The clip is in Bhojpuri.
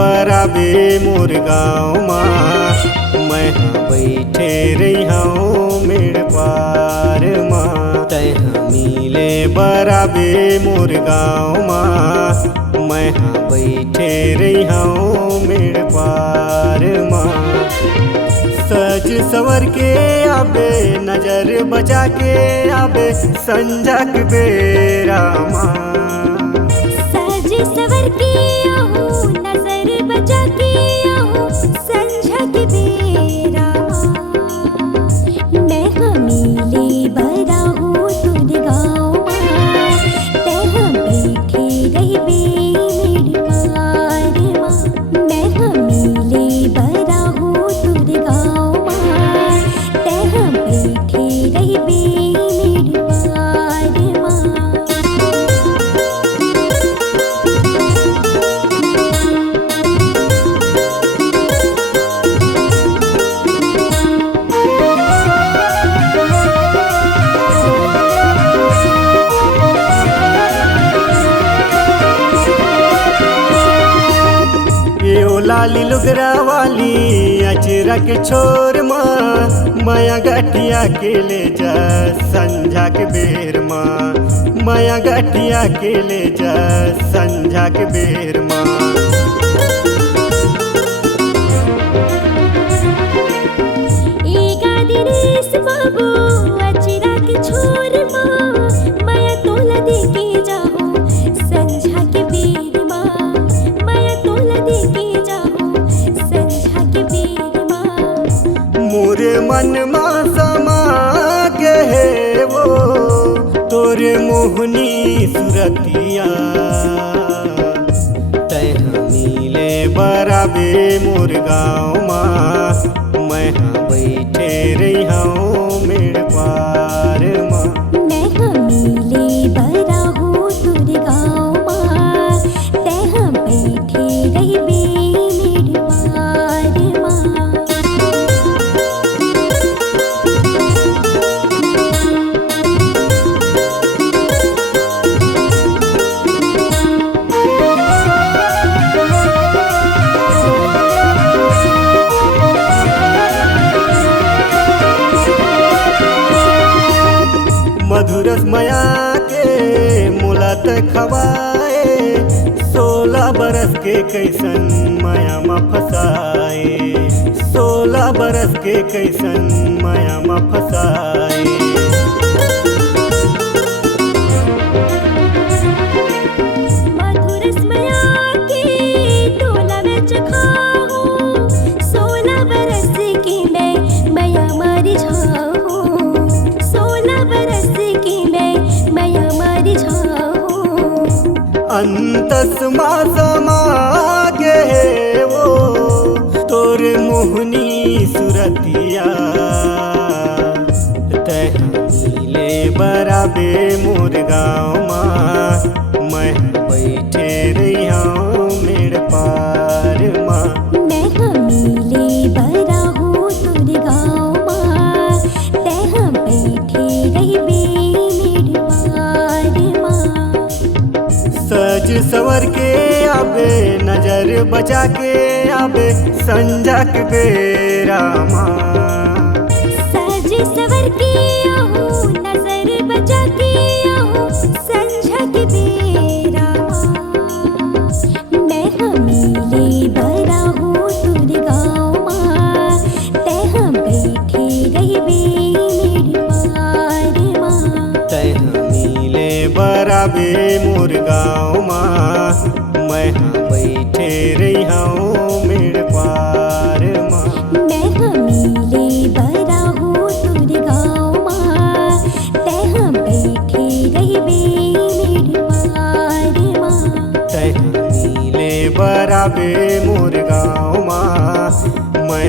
बराबे मोर गाँव माँ मैं बैठे रही हूँ मेड़ पार माँ। तैहा मिले बराबे मोर गाँव माँ मैं बैठे रही हूँ मेड़ पार माँ। सज सवर के आबे नजर बचा के आबे संझा के बेरा माँ। सज सवर के आहू नजर बचा के आहू संझा के बेरा मैं हमीले बरा हूँ तुर गाँव माँ। तैहा बैठे रहिबे मेरे पार माँ। मैं हमीले बरा हूँ तुर गाँव माँ। तैहा बैठे रहिबे मेरे पार माँ। लाली लुगरा वाली अचरा के छोर माँ माया गठिया के ले जा संझा के बेर माँ। माया गठिया के ले जा संझा के बेर माँ। एगा दिनेश बाबू अचरा के छोर माँ माया तोला दे के जाओ संझा के बेर माँ। माया तोला दे के जाओ संझा के बेर माँ। मोरे मन माँ समा के है वो तोरे मोहनी सुरतिया। तैहा मिले बराबे मोर गाँव माँ मैं बैठे रही हूँ मेड़ पार माँ। मैं हमीले बरा हूँ तुर गाँव माँ। तैहा बैठे रहिबे मेरे पार माँ। मधुरस मया के मुलात खवाए 16 बरस के कैसन माया मा फसाए। 16 बरस के कैसन माया मा फसाए। मधुरस मया के टोला में चखाहूँ 16 बरस की मैं मया मारी जाऊँ। 16 बरस की मैं मया मारी जाऊँ। अंतस मा समा के है वो तोरे मोहनी सुरतिया। तैहा मिले बराबे मोर गाँव माँ मैं बैठे रही हूँ मेड़ पार माँ। मैं हमीले बरा हूँ तुर गाँव माँ। तैहा बैठे रहिबे मेरे पार माँ। सज सवर के आबे नजर बचा के आबे संझा के बेरा माँ। सज सवर के आहू नजर बचा के आहू संझा के बेरा मैं हमीले बरा हूँ तुर गाँव माँ। तैहा बैठे रहिबे मेरे पार माँ। तैहा मिले बराबे मोर गाँव माँ मैं बैठे रही हूँ मेड़ पार माँ। मैं हमीले बरा हूँ तुर गाँव माँ। तैहा बैठे रहिबे मेरे पार माँ। तैहा मिले बराबे मोर गाँव माँ मैं